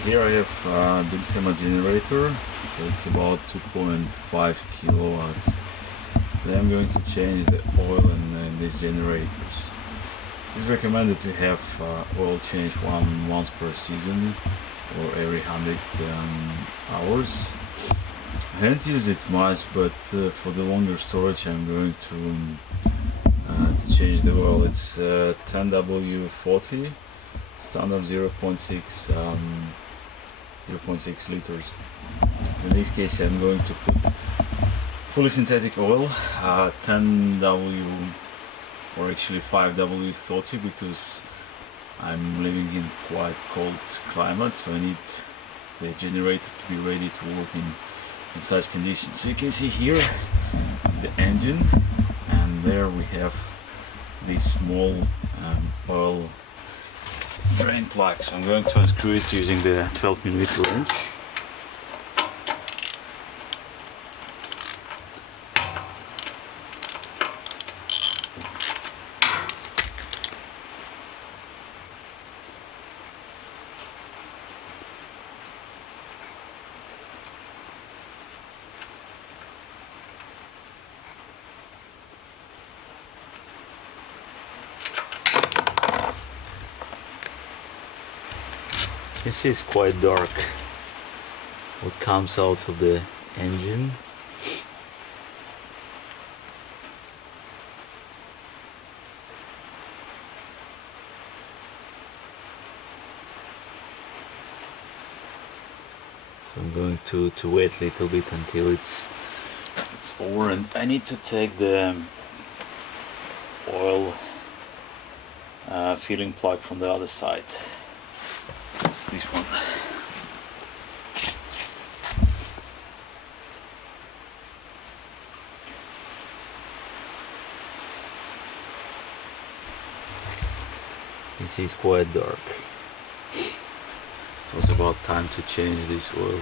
Here I have a Biltema generator, so it's about 2.5 kilowatts. Then I'm going to change the oil in these generators. It's recommended to have oil change once per season or every 100 hours. I haven't used it much, but for the longer storage I'm going to change the oil. It's 10W40, standard 0.6 liters. In this case I'm going to put fully synthetic oil, 10W or actually 5W30, because I'm living in quite cold climate, so I need the generator to be ready to work in such conditions. So you can see here is the engine, and there we have this small oil drain plug. So I'm going to unscrew it using the 12mm wrench. This is quite dark, what comes out of the engine. So I'm going to wait a little bit until it's over, and I need to take the oil filling plug from the other side. It's this one. This is quite dark. It was about time to change this oil.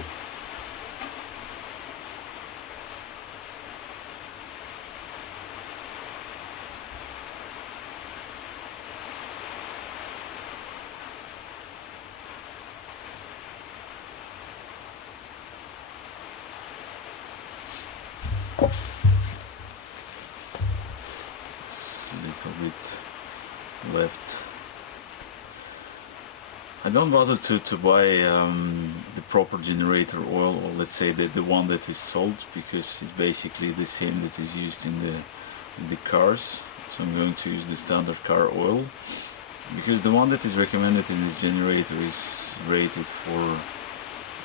It's a little bit left. I don't bother to buy the proper generator oil, or let's say the one that is sold, because it's basically the same that is used in the cars. So I'm going to use the standard car oil, because the one that is recommended in this generator is rated for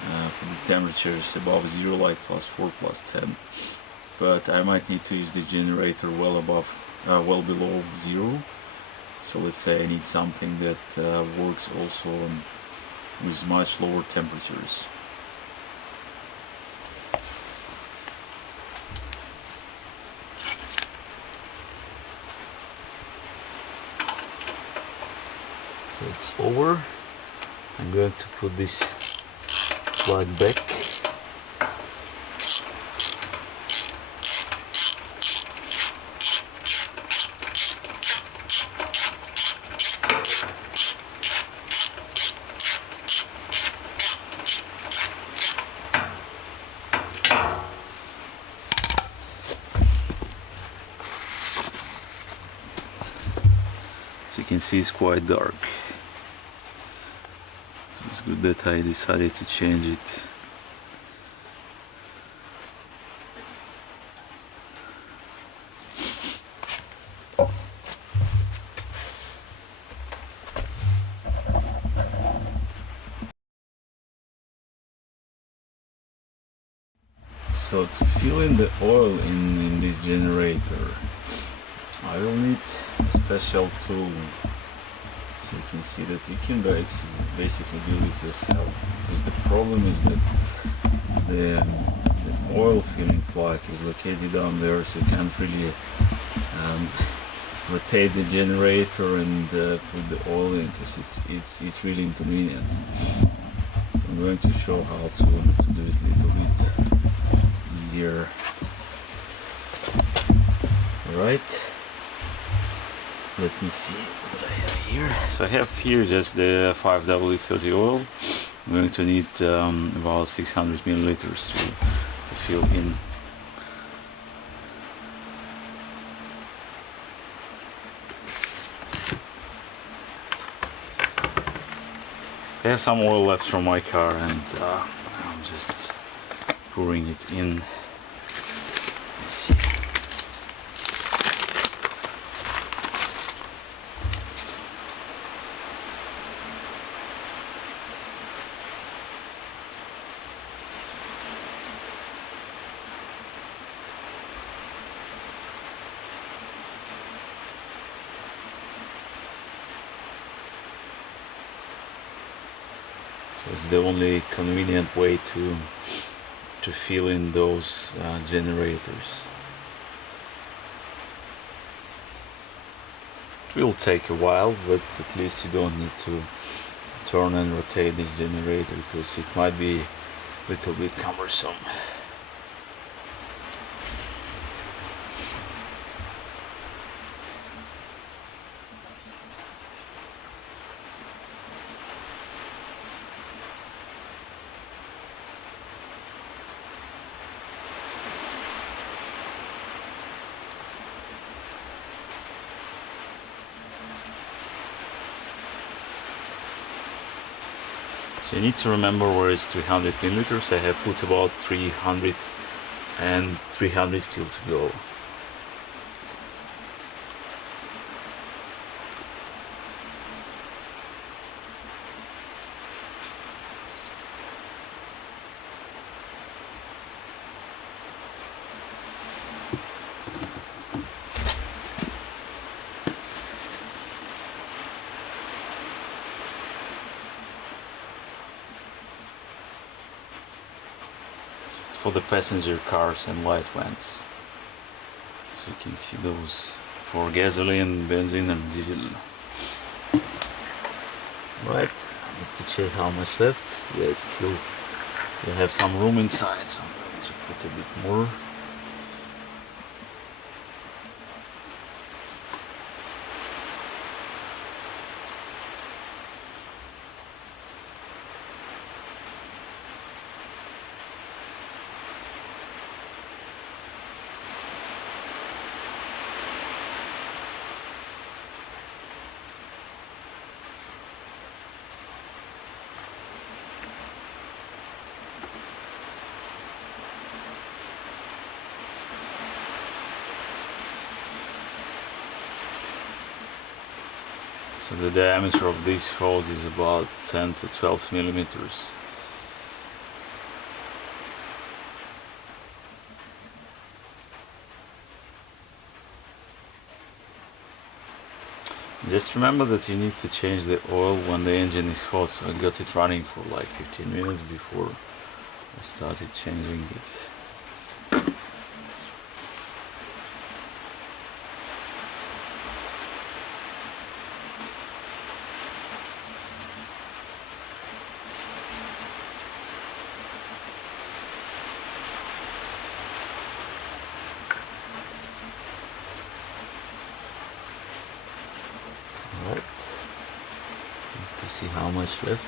the temperatures above 0, like +4, +10. But I might need to use the generator well below 0. So let's say I need something that works also with much lower temperatures. So it's over. I'm going to put this plug back. You can see it's quite dark, so it's good that I decided to change it. So to fill in the oil in this generator, I will need a special tool. So you can see that you can basically do it yourself, because the problem is that the oil filling plug is located down there, so you can't really rotate the generator and put the oil in, because it's really inconvenient. So I'm going to show how to do it a little bit easier. Alright. Let me see what I have here. So I have here just the 5W30 oil. I'm going to need about 600 milliliters to fill in. I have some oil left from my car, and I'm just pouring it in. So it's the only convenient way to fill in those generators. It will take a while, but at least you don't need to turn and rotate this generator, because it might be a little bit cumbersome. So you need to remember where it's 300 milliliters. I have put about 300, and 300 still to go. For the passenger cars and light vans. So you can see those for gasoline, benzene and diesel. Right, I need to check how much left. Yeah, it's still have some room inside, so I'm going to put a bit more. So the diameter of this hose is about 10 to 12 millimeters. Just remember that you need to change the oil when the engine is hot. So I got it running for like 15 minutes before I started changing it. See how much left.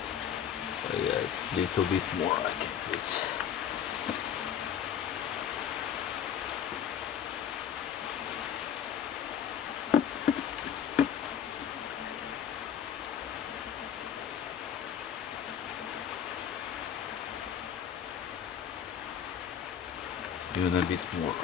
Oh yeah, it's a little bit more I can put. Even a bit more.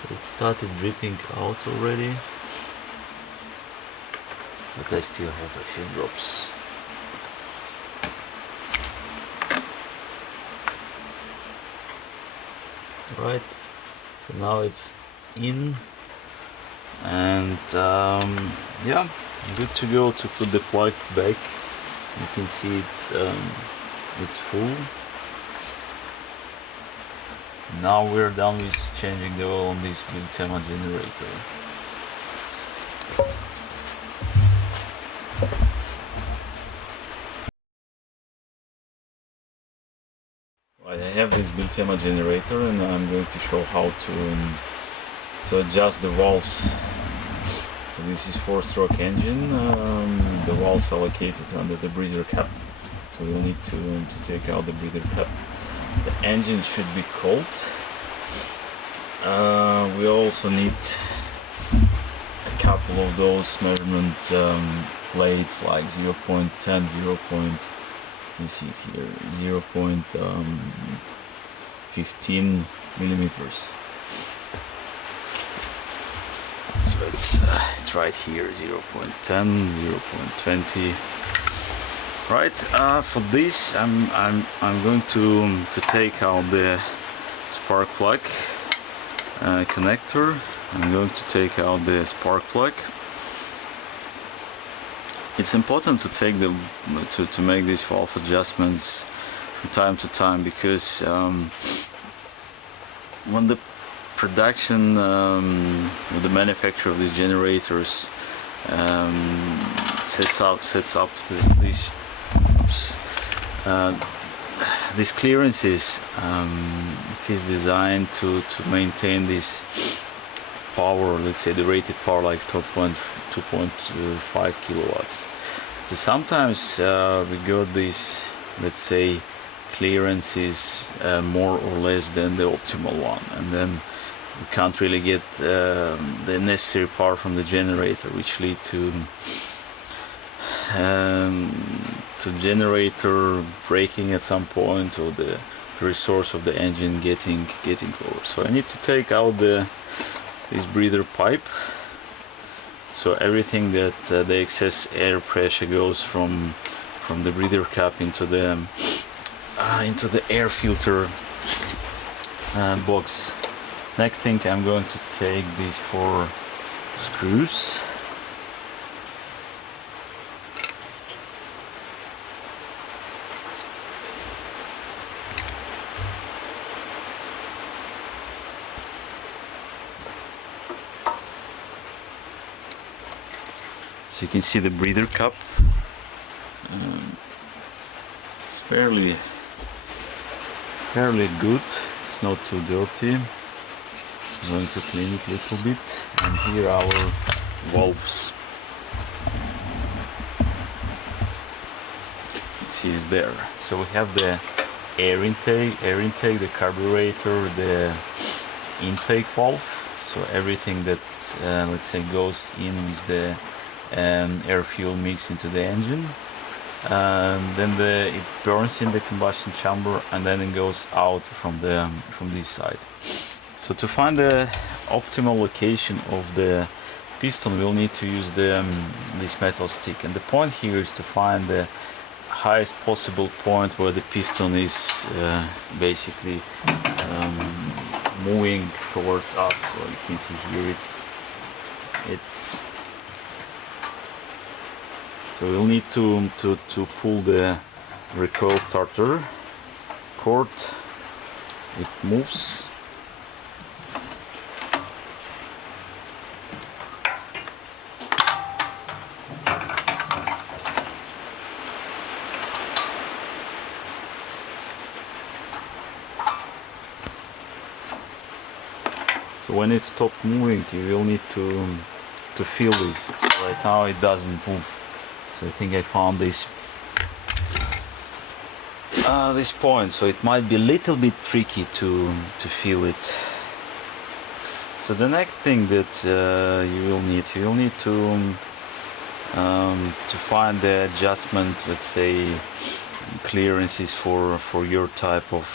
So it started dripping out already, but I still have a few drops. Right, so now it's in, and yeah, good to go to put the plug back. You can see it's full. Now we're done with changing the oil on this Biltema generator. have this Biltema generator, and I'm going to show how to adjust the valves. So this is 4-stroke engine. The valves are located under the breather cap, so we'll need to take out the breather cap. The engine should be cold. We also need a couple of those measurement plates, like 0.10, 0.15 millimeters. So it's right here, 0.10, 0.20. Right. For this, I'm going to take out the spark plug connector. I'm going to take out the spark plug. It's important to take to make these valve adjustments from time to time, because when the production or the manufacturer of these generators sets up these clearances, it is designed to maintain this power, let's say the rated power, like 2.5 kilowatts. So sometimes we got these, let's say, clearances more or less than the optimal one, and then we can't really get the necessary power from the generator, which lead to generator breaking at some point, or the resource of the engine getting lower. So I need to take out this breather pipe, so everything that the excess air pressure goes from the breather cap into the air filter box. Next thing, I'm going to take these 4 screws. So you can see the breather cup. It's fairly good. It's not too dirty. I'm going to clean it a little bit. And here are our valves. You see it's there. So we have the air intake, the carburetor, the intake valve. So everything that let's say goes in with the air fuel mix into the engine, then it burns in the combustion chamber, and then it goes out from this side. So to find the optimal location of the piston, we'll need to use this metal stick, and the point here is to find the highest possible point where the piston is basically moving towards us. So you can see here it's so we'll need to pull the recoil starter cord. It moves. So when it stopped moving, you will need to feel this. So right now it doesn't move. So I think I found this point. So it might be a little bit tricky to feel it. So the next thing that you will need to find the adjustment, let's say, clearances for your type of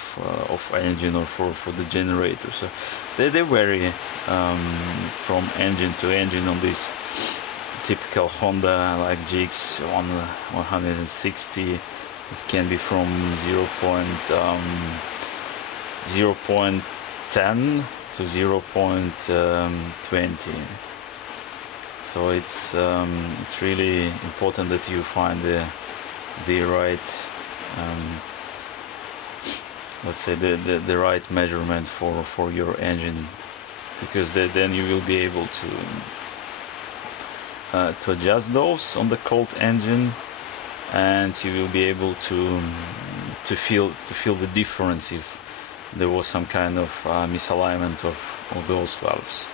engine, or for the generator. So they vary from engine to engine. On this typical Honda like GX 160, it can be from 0.10 to 0.20. So it's really important that you find the right let's say the right measurement for your engine, because then you will be able to adjust those on the cold engine, and you will be able to feel the difference there was some kind of misalignment of those valves.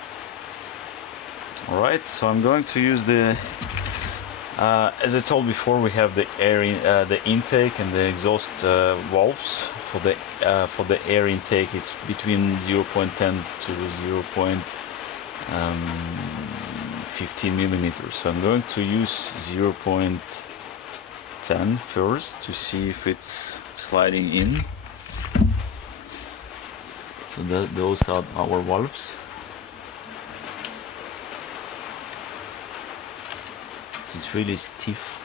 Alright, so I'm going to use the as I told before, we have the air the intake and the exhaust valves. For the air intake, it's between 0.10 to 0.15 millimeters. So I'm going to use 0.10 first to see if it's sliding in. So those are our valves. It's really stiff,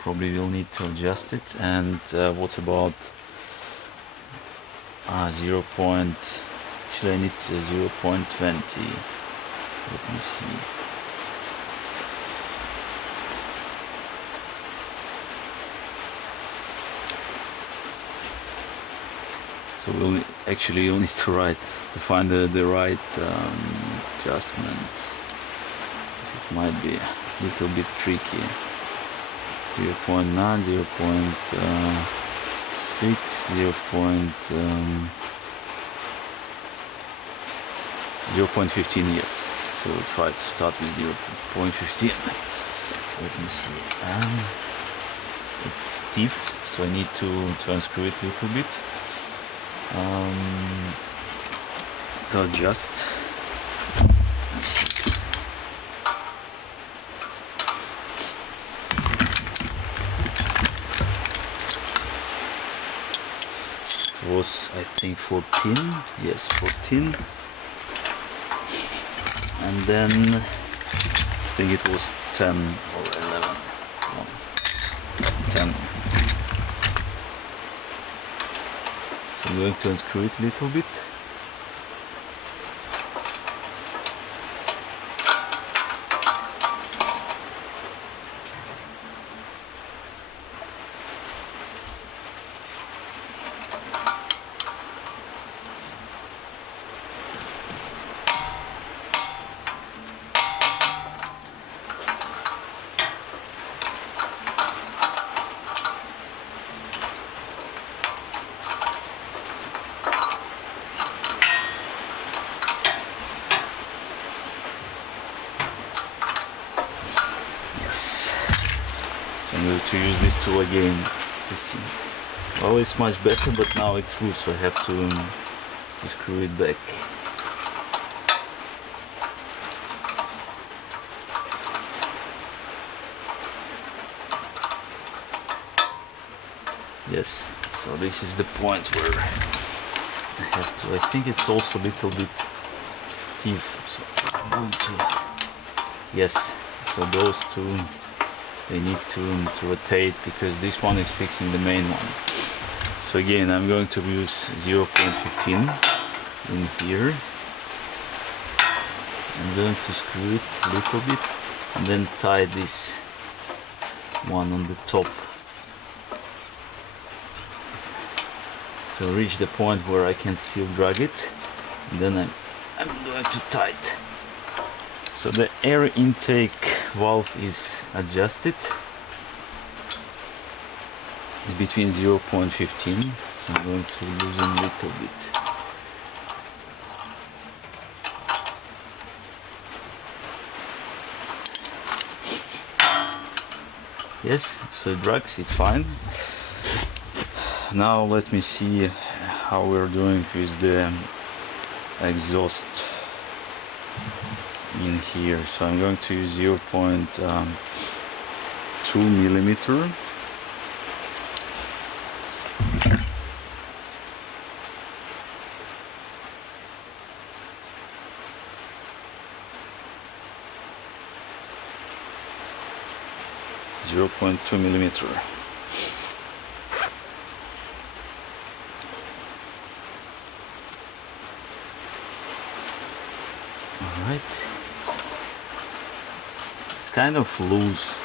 probably will need to adjust it. And what about 0. Actually I need 0.20. Let me see. So we'll actually need to find the right adjustment. It might be a little bit tricky. 0.9, 0.6, 0.15, yes. So we'll try to start with 0.15. Let me see. It's stiff, so I need to unscrew it a little bit to adjust. Let's see. Was I think 14, yes, 14, and then I think it was 10 or 11. No, 10. So I'm going to unscrew it a little bit. I'm going to use this tool again to see. Well, it's much better, but now it's loose, so I have to screw it back. Yes, so this is the point where I have to. I think it's also a little bit stiff, so I'm going to. Yes, so those two, they need to rotate because this one is fixing the main one. So again, I'm going to use 0.15 in here. I'm going to screw it a little bit and then tie this one on the top. So reach the point where I can still drag it, and then I'm going to tie it. So the air intake valve is adjusted. It's between 0.15, so I'm going to loosen a little bit. Yes, so it drags, it's fine. Now let me see how we're doing with the exhaust in here. So I'm going to use 0.2 millimeter. Alright, it's kind of loose,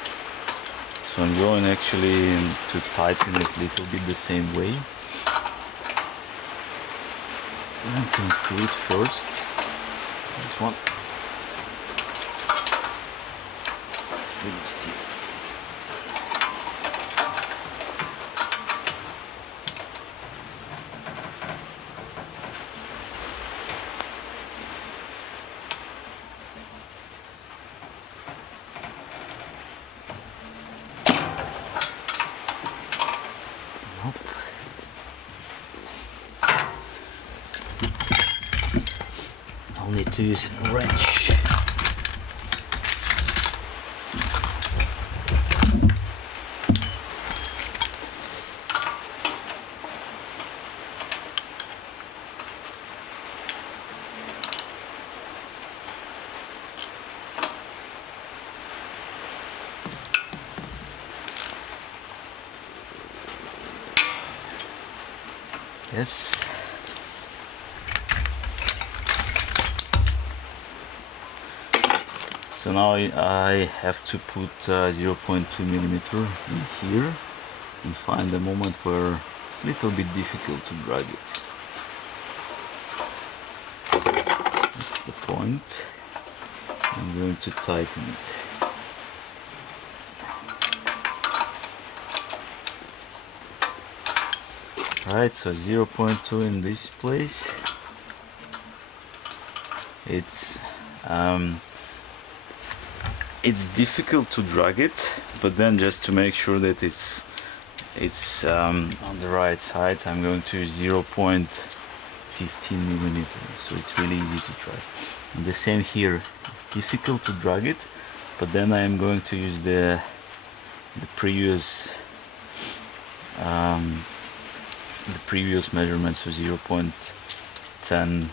so I'm going actually to tighten it a little bit the same way. I'm going to unscrew it first, this one, really stiff. up. I'll need to use a wrench. Yes. So now I have to put 0.2 millimeter in here and find a moment where it's a little bit difficult to drag it. That's the point. I'm going to tighten it. Right, so 0.2 in this place. It's difficult to drag it, but then just to make sure that it's on the right side, I'm going to use 0.15 millimeter, so it's really easy to drag. And the same here, it's difficult to drag it, but then I am going to use the previous measurement, so 0.10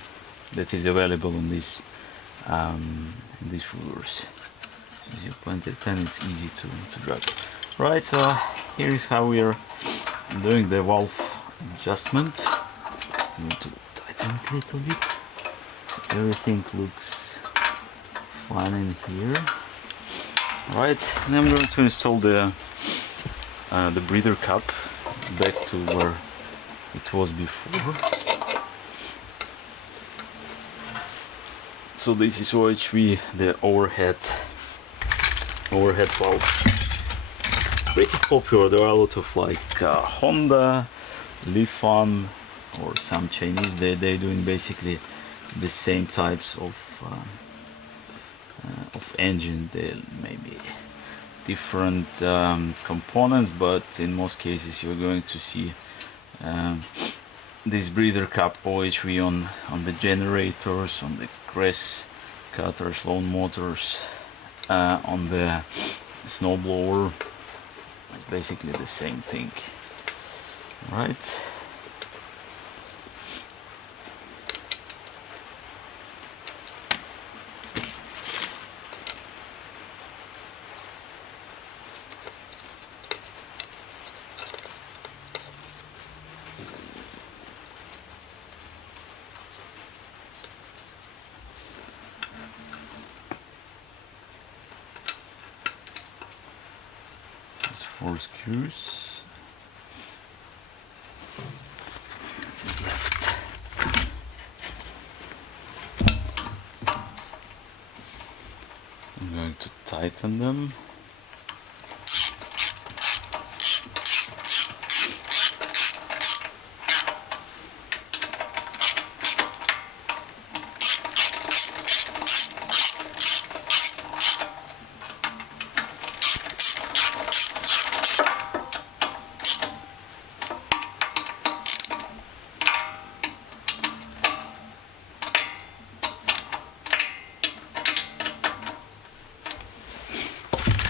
that is available in these rulers. So 0.10 is easy to drag. Right, so here is how we are doing the valve adjustment. I'm going to tighten it a little bit so everything looks fine in here. Right, and I'm going to install the breather cap back to where it was before. So this is OHV, the overhead valve. Pretty popular. There are a lot of like Honda, Lifan, or some Chinese. They're doing basically the same types of engine. They may be different components, but in most cases you're going to see this breather cap OHV on the generators, on the grass cutters, lawn motors, on the snowblower. It's basically the same thing, right? There's 4 screws. What is left? I'm going to tighten them.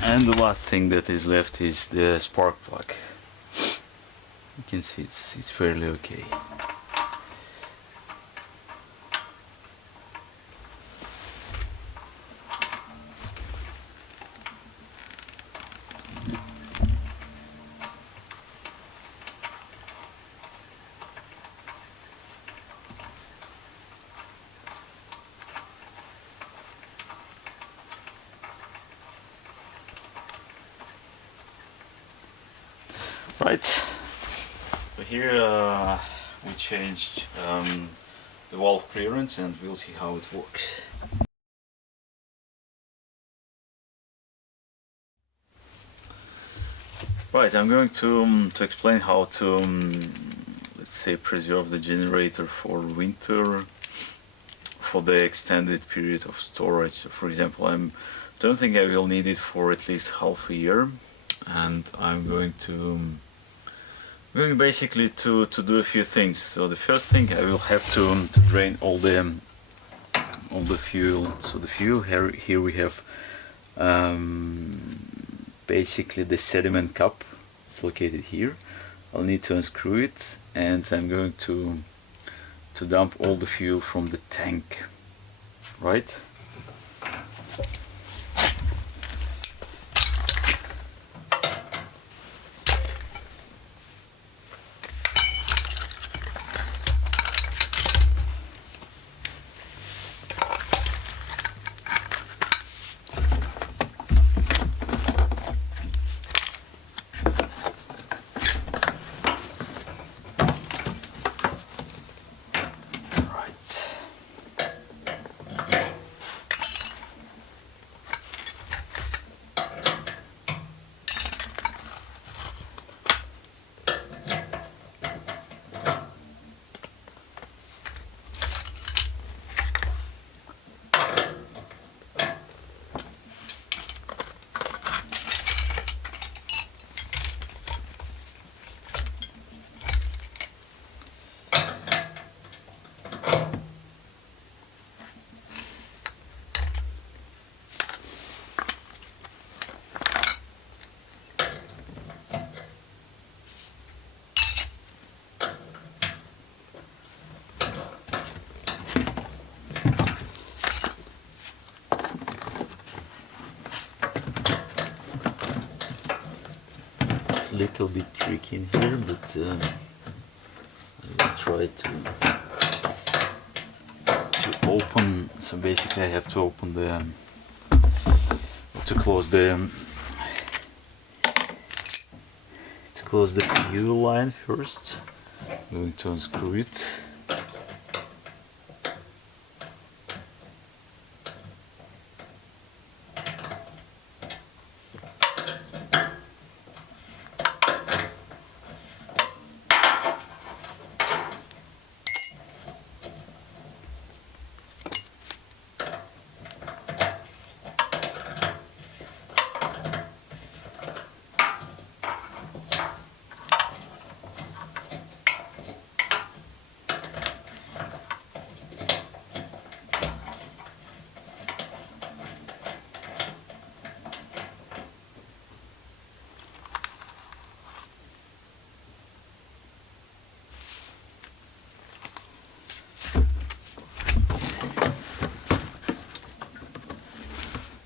And the last thing that is left is the spark plug. You can see it's fairly okay. Right, so here we changed the valve clearance, and we'll see how it works. Right, I'm going to explain how to let's say preserve the generator for winter, for the extended period of storage. So for example, I don't think I will need it for at least half a year, and I'm going to I'm going basically to do a few things. So the first thing, I will have to drain all the fuel. So the fuel here we have basically the sediment cup. It's located here. I'll need to unscrew it, and I'm going to dump all the fuel from the tank, right? Little bit tricky in here, but I will try to open. So basically I have to open to close the fuel line first. I'm going to unscrew it.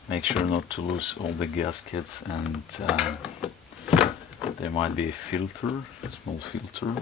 Make sure not to lose all the gaskets, and there might be a filter, a small filter.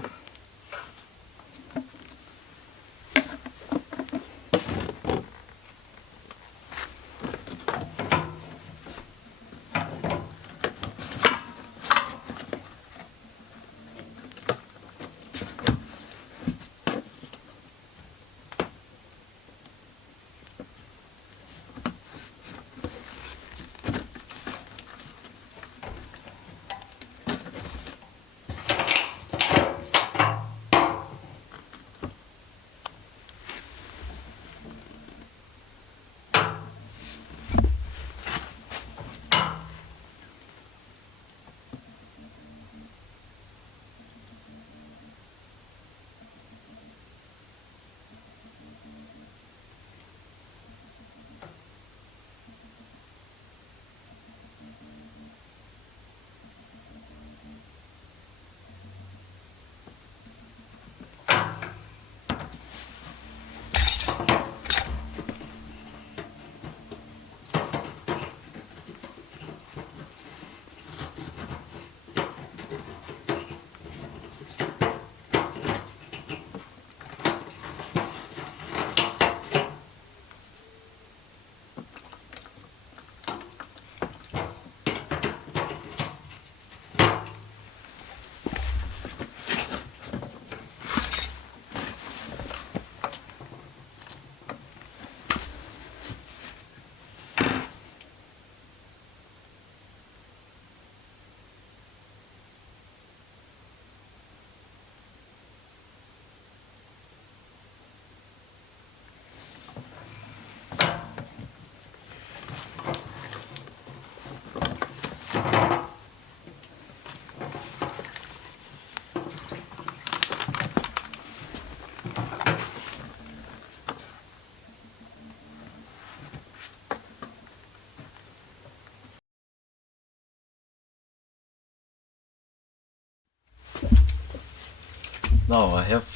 Now I have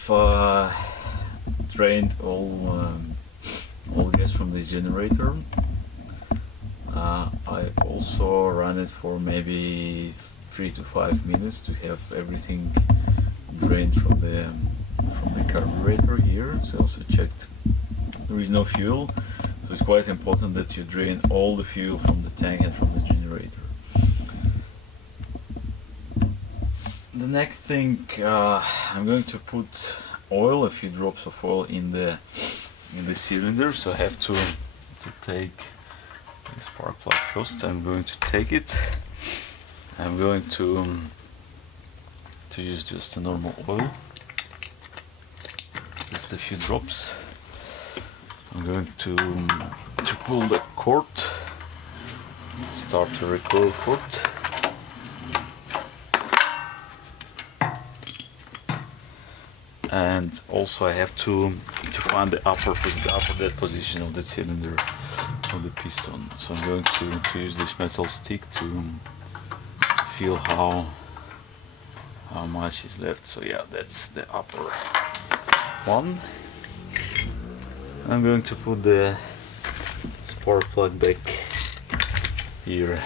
drained all gas from this generator. I also ran it for maybe 3 to 5 minutes to have everything drained from the carburetor here. So I also checked there is no fuel, so it's quite important that you drain all the fuel from the tank and from the generator. The next thing, I'm going to put oil, a few drops of oil in the cylinder. So I have to take the spark plug first. I'm going to take it. I'm going to use just a normal oil, just a few drops. I'm going to pull the cord, start the recoil cord. And also I have to find the upper dead position of the cylinder of the piston. So I'm going to use this metal stick to feel how much is left. So yeah, that's the upper one. I'm going to put the spark plug back here.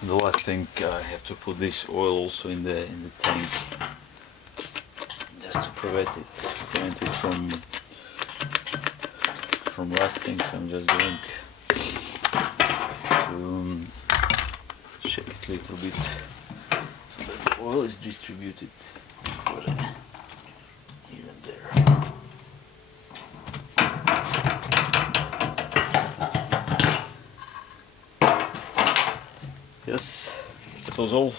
And the last thing, I have to put this oil also in the tank, just to prevent it from rusting. So I'm just going to shake it a little bit so that the oil is distributed here and there. Yes, that was all.